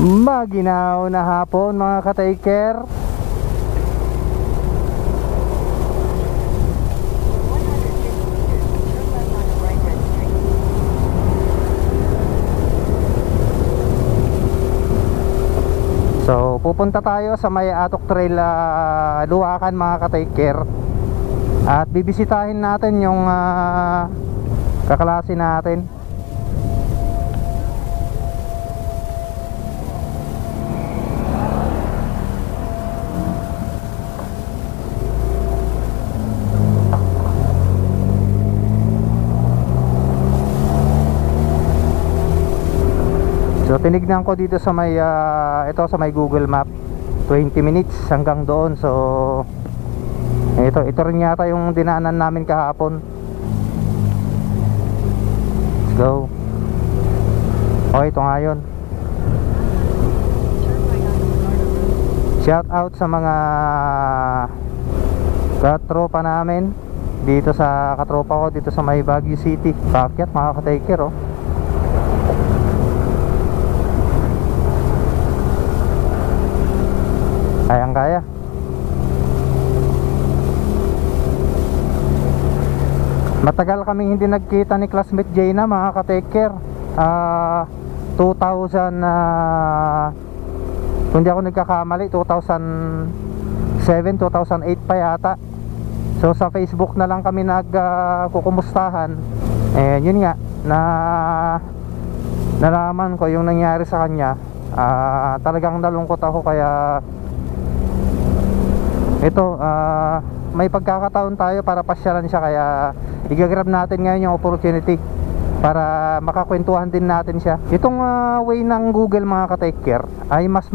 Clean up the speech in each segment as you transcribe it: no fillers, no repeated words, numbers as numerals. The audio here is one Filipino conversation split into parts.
Maginaw na hapon mga ka-taker. So pupunta tayo sa may Atok Trail, Luwakan mga ka-taker. At bibisitahin natin yung kaklase natin. So tinignan ko dito sa may ito sa may Google Map, 20 minutes hanggang doon. So ito rin yata yung dinaanan namin kahapon. Let's go. Oh, ito nga yun. Shout out sa mga katropa namin dito, sa katropa ko dito sa may Baguio City. Pakyat mga ka-taker, oh. Kayang-kaya. Matagal kaming hindi nagkita ni classmate Jaina mga ka-taker. 2000 kung di ako nagkakamali 2007, 2008 pa yata. So sa Facebook na lang kami nagkukumustahan. Yun nga, nalaman ko yung nangyari sa kanya. Talagang nalungkot ako, kaya ito, may pagkakataon tayo para pasyalan siya, kaya i-grab natin ngayon yung opportunity para makakwentuhan din natin siya. Itong way ng Google mga ka-taker ay mas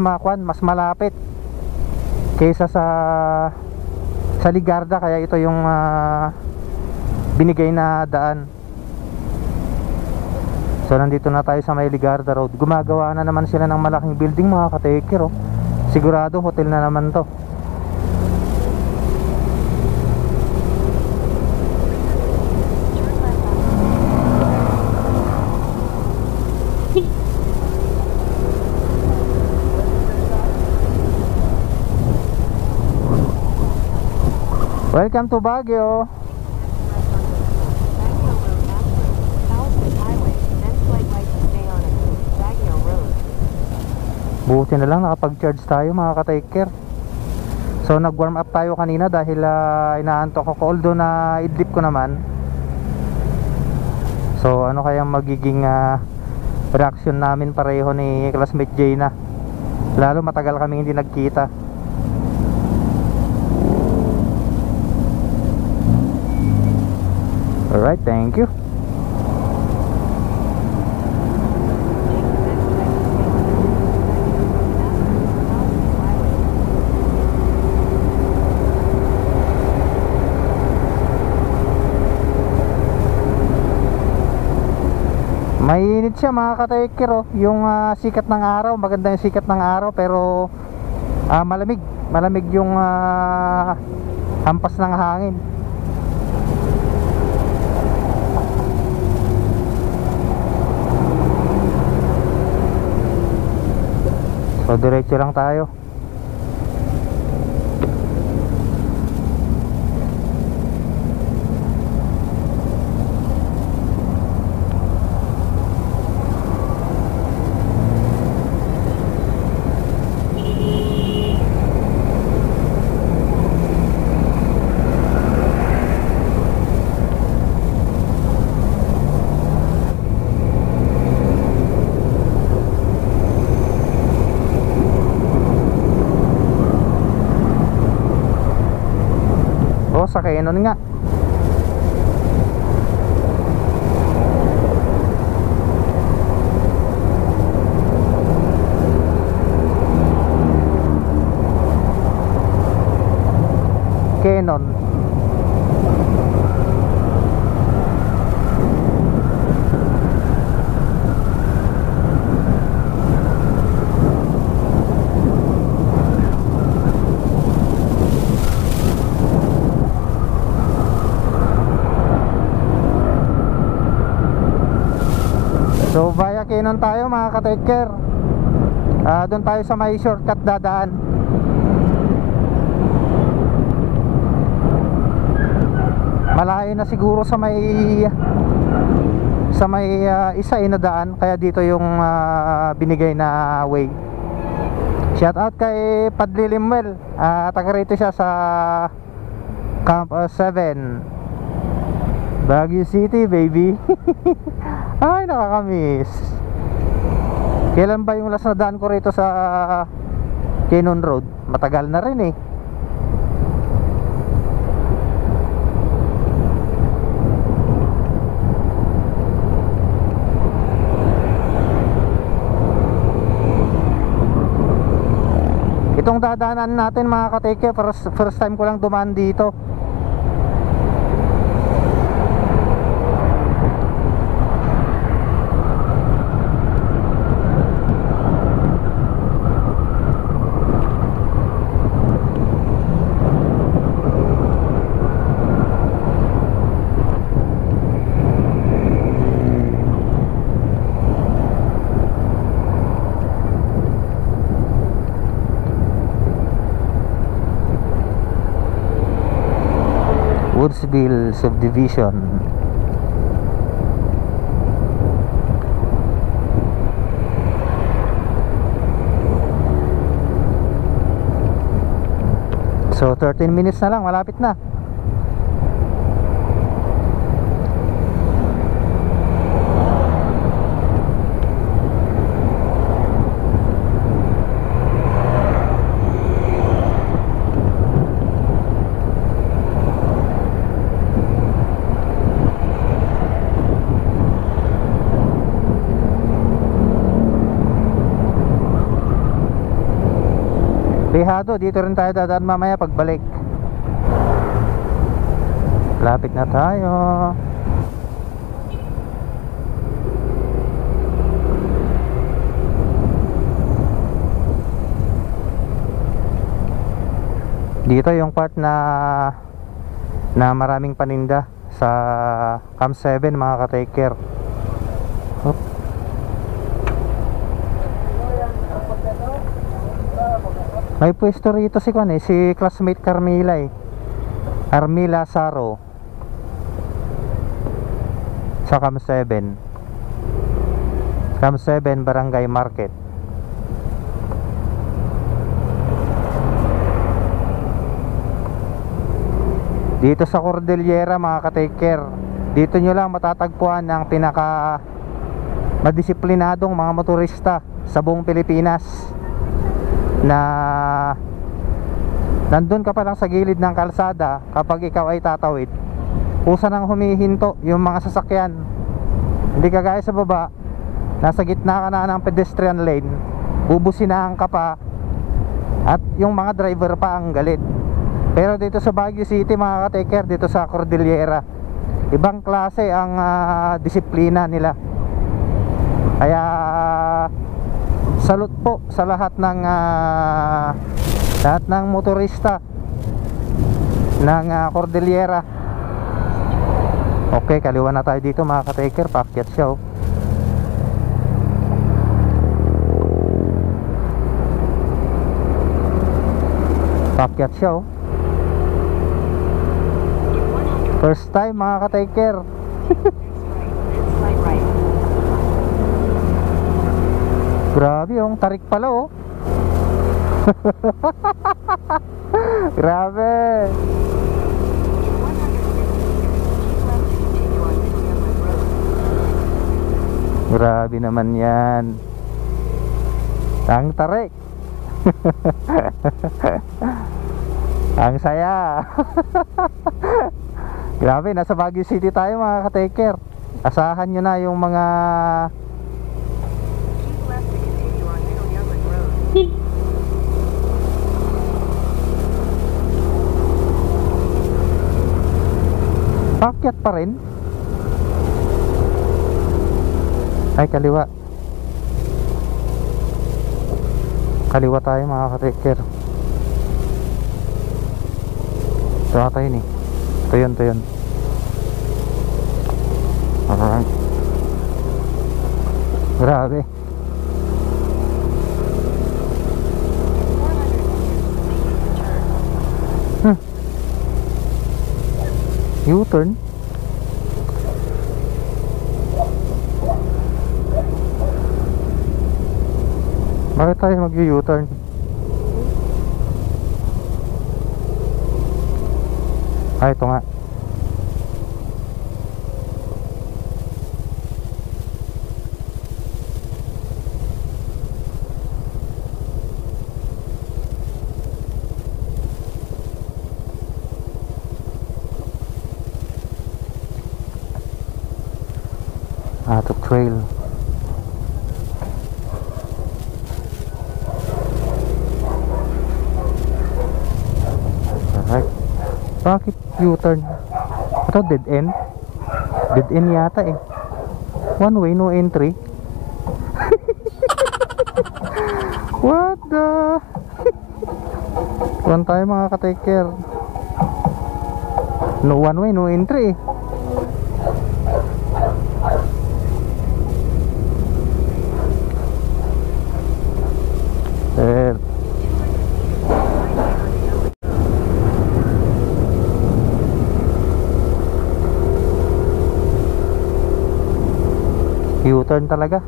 malapit kaysa sa Ligarda, kaya ito yung binigay na daan. So nandito na tayo sa may Ligarda Road. Gumagawa na naman sila ng malaking building mga ka-taker, oh. Sigurado hotel na naman to. Welcome to Baguio. Buti na lang nakapag-charge tayo mga ka-taker. So nag-warm up tayo kanina dahil inaantok ako, although na idlip ko naman. So ano kayang magiging reaction namin pareho ni classmate Jaina, lalo matagal kami hindi nagkita. Alright, thank you. Mainit siya mga ka-taker, oh. Yung sikat ng araw, maganda yung sikat ng araw, pero malamig yung hampas ng hangin. So diretso lang tayo. Sa Canon nga. Canon. So via Canon tayo mga ka-taker. Doon tayo sa may shortcut dadaan. Malayo na siguro sa may isa na daan, kaya dito yung binigay na way. Shout out kay Padli Limuel, taga rito siya sa Camp 7 Baguio City, baby. Ay, nakakamiss. Kailan ba yung last na daan ko rito sa Cannon Road? Matagal na rin eh. Itong dadaanan natin mga kateke, first time ko lang dumaan dito. Woodsville Subdivision. So 13 minutes na lang, malapit na. Lihado, dito rin tayo dadaan mamaya pagbalik. Lapit na tayo. Dito yung part na maraming paninda sa Camp 7 mga ka-take care. May pwesto rito si si classmate Carmila Armila Saro sa Camp 7 Barangay Market. Dito sa Cordillera mga ka-take care, dito nyo lang matatagpuan ang pinaka madisiplinadong mga motorista sa buong Pilipinas, na nandun ka pa lang sa gilid ng kalsada. Kapag ikaw ay tatawid, kusa nang humihinto yung mga sasakyan. Hindi kagaya sa baba, nasa gitna ka na ng pedestrian lane, bubusinahan ka pa at yung mga driver pa ang galit. Pero dito sa Baguio City mga ka-take care, dito sa Cordillera, ibang klase ang disiplina nila. Kaya salute po sa lahat ng motorista ng Cordillera. Okay, kaliwa na tayo dito mga ka-take care. Paakyat siya oh. Paakyat siya oh. First time mga ka-take care. Grabe yung tarik pala oh. Grabe. Grabe naman yan. Ang tarik. Ang saya. Grabe, nasa Baguio City tayo mga ka-take care. Asahan nyo na yung mga pakyat pa rin. Ay, kaliwa. Kaliwa tayo mga ka-take care. Ito ata yun eh. Ito yun. Alright. Grabe. U-turn. Bakit tayo mag-U-turn? Ah, ito nga. To trail. Alright. Bakit U-turn? Ito dead end? Dead end yata eh. One way, no entry. What the? One tayo mga ka-take care. No one way, no entry eh. U-turn talaga.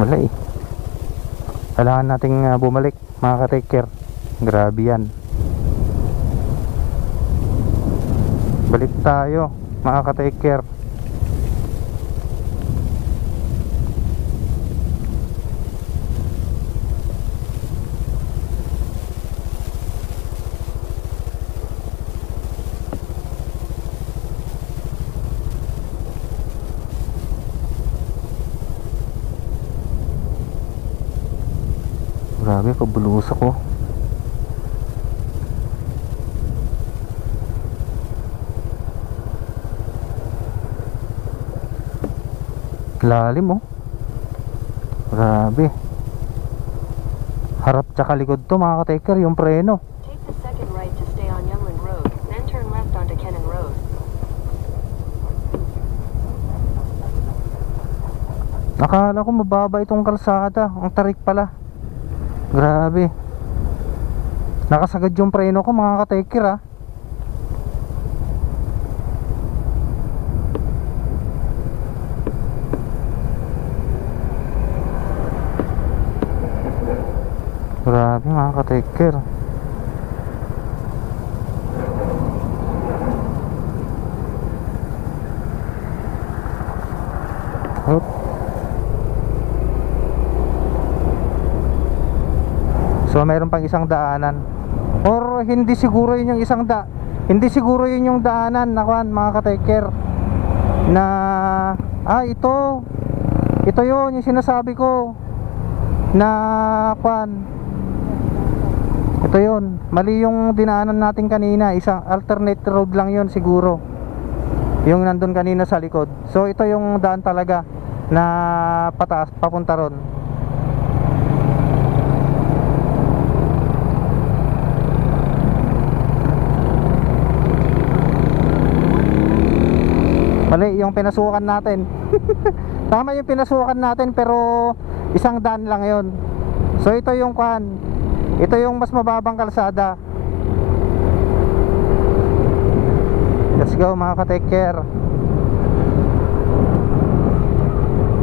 Wala eh. Kailangan nating bumalik mga ka-take care. Grabe yan. Balik tayo mga ka-take care. Grabe, pabulus ako. Lalim oh. Grabe. Harap tsaka likod to mga ka-taker, yung preno. Take the second right to stay on Youngland Road, then turn left onto Kennan Road. Nakala ko mababa itong kalsada. Ang tarik pala. Grabe. Nakasagad yung preno ko mga ka-taker ah. Grabe mga ka-taker. Hop. So mayroon pang isang daanan. Or hindi siguro yun yung isang hindi siguro yun yung daanan na kuan mga ka-taker. Na ito yun yung sinasabi ko. Na kuan. Ito yun. Mali yung dinaanan natin kanina. Isang alternate road lang yun siguro. Yung nandun kanina sa likod. So ito yung daan talaga na pataas papunta ron. Mali yung pinasukan natin. Tama yung pinasukan natin pero isang daan lang yon. So ito yung kuan. Ito yung mas mababang kalsada. Let's go mga ka-take care.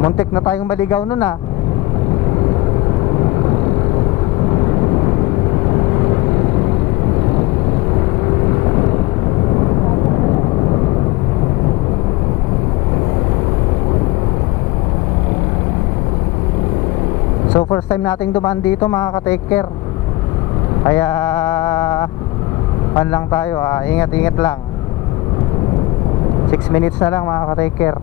Muntik na tayong maligaw nun ah. So first time nating dumaan dito mga ka-take care. Kaya pan lang tayo ingat-ingat lang. 6 minutes na lang mga ka-take care.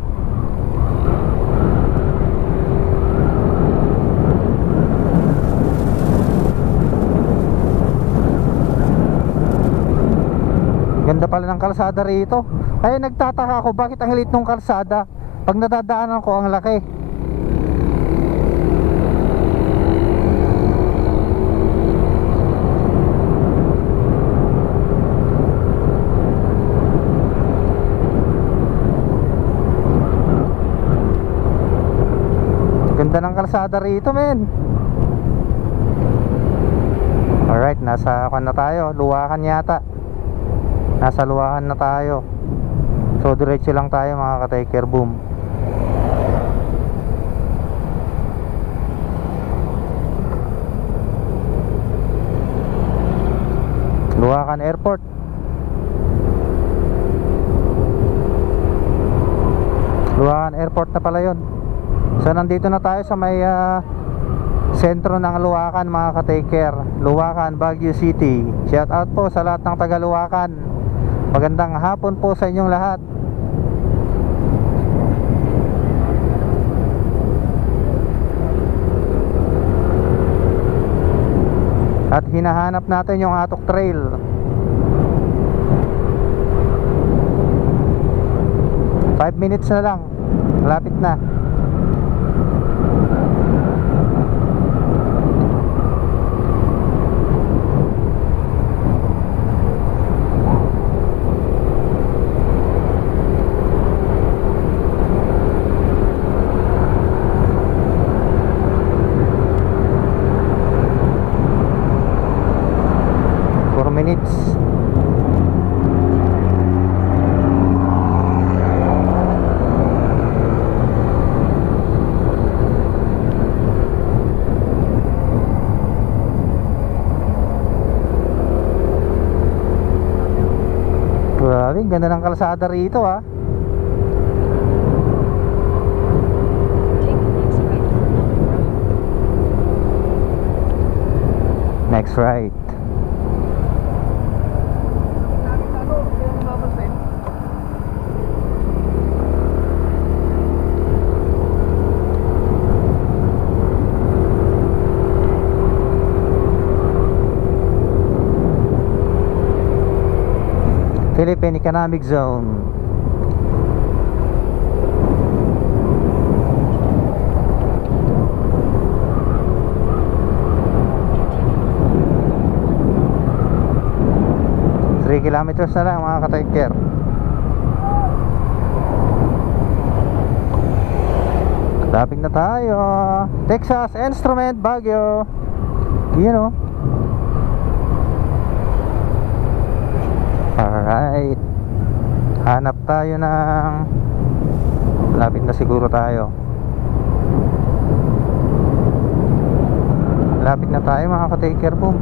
pala ng kalsada rito. Ay, nagtataka ako bakit ang liit ng kalsada. Pag nadadaanan ko, ang laki. Ganda ng kalsada rito, men. Alright, nasa na tayo, Luwakan yata. Nasa Luwakan na tayo. So diretso lang tayo mga ka-Tiker Boom. Luwakan Airport. Luwakan Airport na pala yun. So nandito na tayo sa may sentro ng Luwakan mga ka-Tiker. Luwakan, Baguio City. Shout out po sa lahat ng taga Luwakan. Magandang hapon po sa inyong lahat. At hinahanap natin yung Atok Trail. Five minutes na lang. Malapit na. Minutes. Grabe, ganda ng kalsada rito ah. Next right. Philippine Economic Zone. Three kilometers na lang mga ka-Tiker. Dating na tayo. Texas Instrument Baguio. You know. Alright. Hanap tayo ng, lapit na siguro tayo. Lapit na tayo mga ka-Tiker Boom.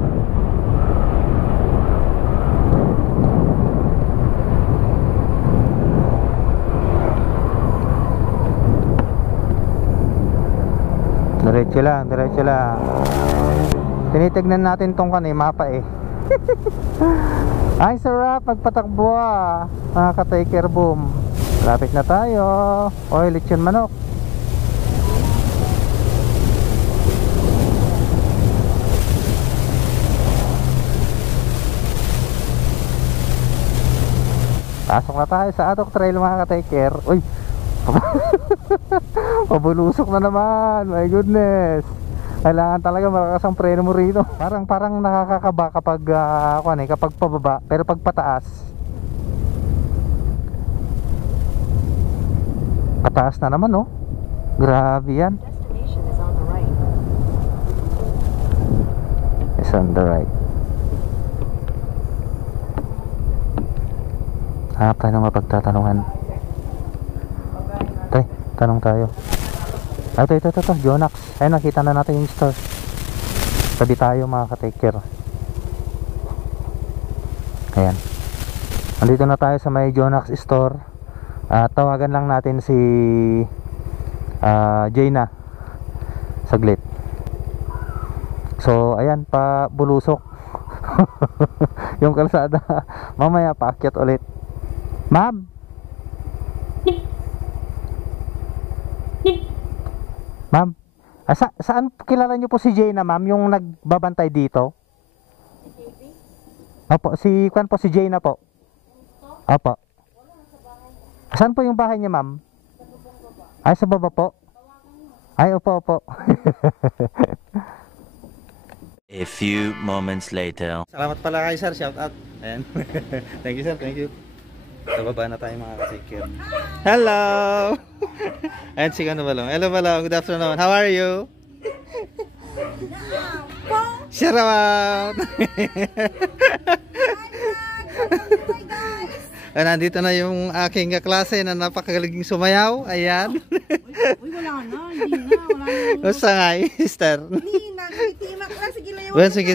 Diretso lang, diretso lang. Tinitignan natin tong mapa eh. Ay sarap magpatakbo mga ka-Tiker Boom. Lapit na tayo. Oy, lechon manok. Pasok na tayo sa Atok Trail mga ka-Tiker. Uy, pabulusok na naman. My goodness. Kailangan talaga malakas ang preno mo rito. Parang nakakakaba kapag kapag pababa, pero pag pataas, pataas na naman, oh. Grabe yan. Destination is on the right. It's on the right. Hanap tayo ng mapagtatanungan. Tay, tanong tayo. Ito, Jonax. Ayun, nakita na natin yung store. Tabi tayo mga ka-Tiker. Ayan. Nandito na tayo sa may Jonax store. Tawagan lang natin si Jaina. Saglit. So, ayan, pabulusok. Yung kalsada. Mamaya, paakyat ulit. Ma'am! Ma'am, saan kilala niyo po si Jaina, ma'am, yung nagbabantay dito? Opo, si Jaina po. Opo. Saan po yung bahay niya, ma'am? Ay, sa baba po? Ay, opo. A few moments later. Salamat pala kay sir, shout out. Ayan. Thank you sir, thank you. Sa baba na tayo mga ka-take-care. Hello! Ayan si Ano Balong. Hello Balong, good afternoon. How are you? Shout out! Nandito na yung aking kaklase na napakagaling sumayaw. Ayan. Uy, wala na. Hindi na. Wala na. Basta nga, sister. Hindi na. Itimak lang. Sige lang yung Well, sige.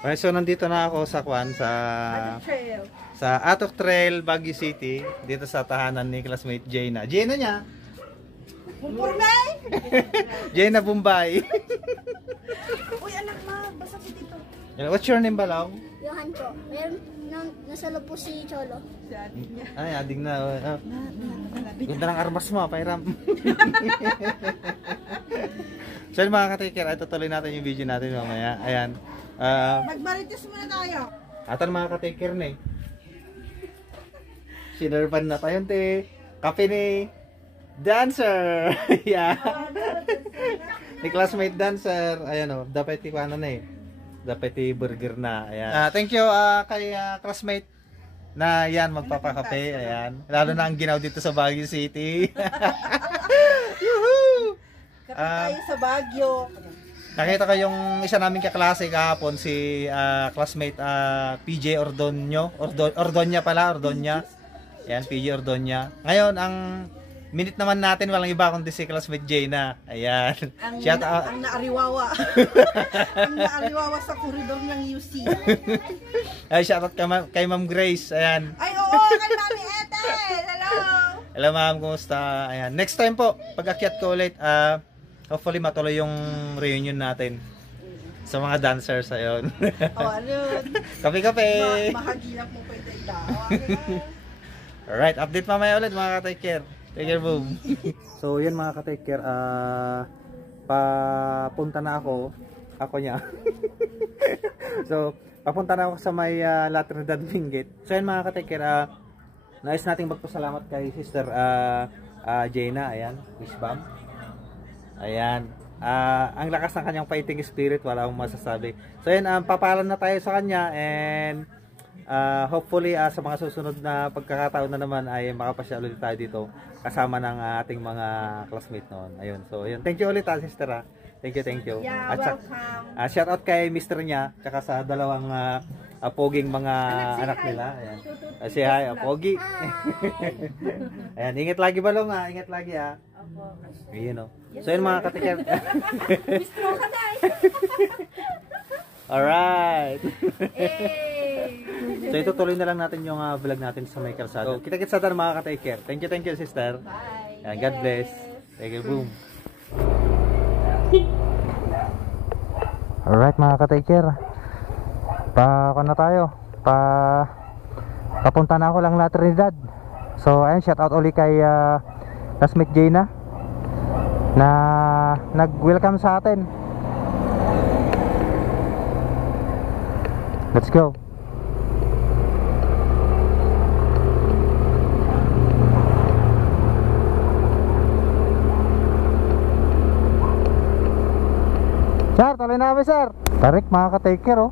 Okay, so nandito na ako sa Kwan, trail. sa Atok Trail, Baguio City. Dito sa tahanan ni classmate Jaina. Jaina niya? Purmay! Jaina Bombay. Uy, anak ma. Basta si Tito. What's your name, Balong? Johan po. Meron nasa loob po si Cholo. Ay, ading na. Ganda ng armas mo, pairam. So yun mga ka-taker, ay tutuloy natin yung video natin mamaya. Ayan. Magbaritis muna tayo. Atan mga ka-taker na eh. Sinervan na tayo te. Kape ni Dancer. Yeah. Ni classmate Dancer. Ayan o, dapat ko ano na eh. Dapat burger na. Ayan. Thank you kay classmate na yan magpapakape. Ayan. Lalo na ang ginaw dito sa Baguio City. Yuhuu! Kape tayo sa Baguio. Nakita ko yung isa naming kaklase kahapon, si classmate PJ Ordonya pala. Ayan, PJ Ordonya. Ngayon, ang minute naman natin walang iba kundi si classmate Jaina. Ayan. Ang naariwawa. Ang naariwawa sa koridor ng UC. Ay, shoutout kay Ma'am Grace. Ayan. Ay, oo, kay Mami Ethel. Hello. Hello ma'am, kumusta? Ayan. Next time po, pag akyat ko ulit, hopefully matuloy yung reunion natin sa mga dancers. Ayun. Ano? Kape-kape. Mahagilap mo pa ito. Alright, update mamaya ulit mga ka-take care. Take care, boom. So, yun mga ka-take care. Papunta na ako niya. So, papunta na ako sa may La Trinidad Benguet. So, yun mga ka-take care. Nais nating magpasalamat kay Sister Jaina. Ayan, Miss Bam. Ayan. Ang lakas ng kanyang fighting spirit, wala akong masasabi. So, yun, papalan na tayo sa kanya and hopefully sa mga susunod na pagkakataon na naman ay makapasyal ulit tayo dito kasama ng ating mga classmate noon. Ayun. So, ayun. Thank you ulit sister. Thank you. Yeah, At welcome. shout out kay Mr. niya tsaka sa dalawang poging mga anak nila. Ayan. Say hi, pogi. Ayan, ingat lagi Balong ingat lagi Opo. Ayun So, yun mga katiker. Bistro ka na. Alright. Hey. So itutuloy na lang natin yung vlog natin sa may kalsada. So, kita-kits sa tan mga ka-take care. Thank you sister. Bye. And God bless. Thank you, boom. Alright mga ka-take care. Na tayo. Papunta na ako lang La Trinidad. So ayun, shout out ulit kay classmate Jaina na nag-welcome sa atin. Let's go. Sir, tuloy namin sir. Tarik mga ka-take care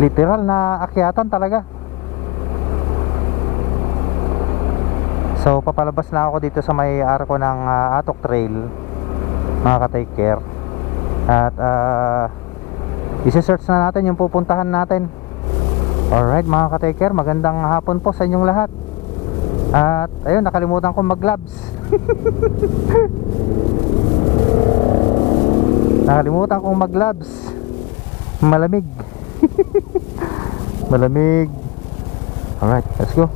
literal na akyatan talaga. So papalabas na ako dito sa may arko ng Atok Trail mga ka-take care. At isi-search na natin yung pupuntahan natin. Alright mga ka-take care, magandang hapon po sa inyong lahat. At ayun, nakalimutan kong mag-gloves. Nakalimutan kong mag-gloves. Malamig. Malamig. Alright, let's go.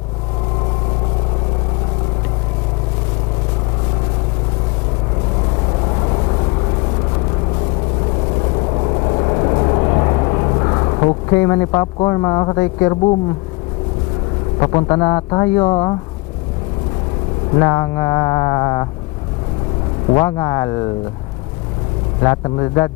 Okay, mani popcorn mga ka-take care, boom. Papunta na tayo ng Wangal, La Trinidad.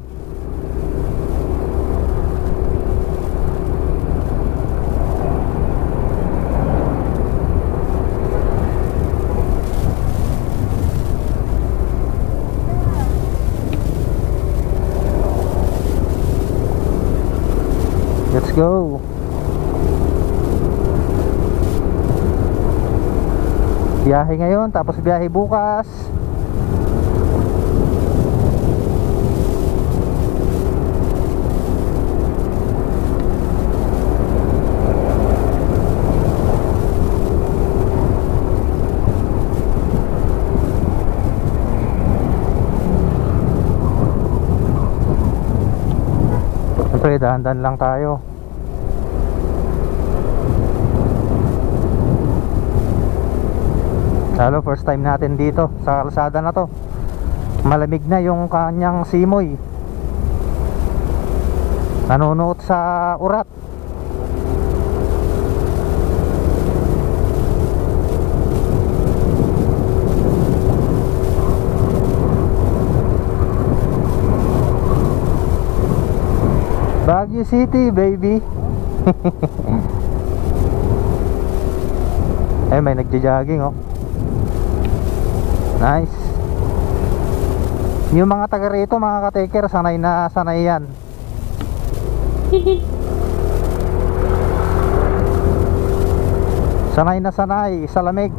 go. Biyahe ngayon, tapos biyahe bukas. Siyempre, dahan-dahan lang tayo. Lalo first time natin dito sa kalsada na to. Malamig na yung kanyang simoy. Nanunuot sa urat. Baguio City, baby. Eh, may nagja-jogging, oh. Nice. Yung mga taga rito, mga ka-taker, sanay na sanay yan. Sanay na sanay sa lamig.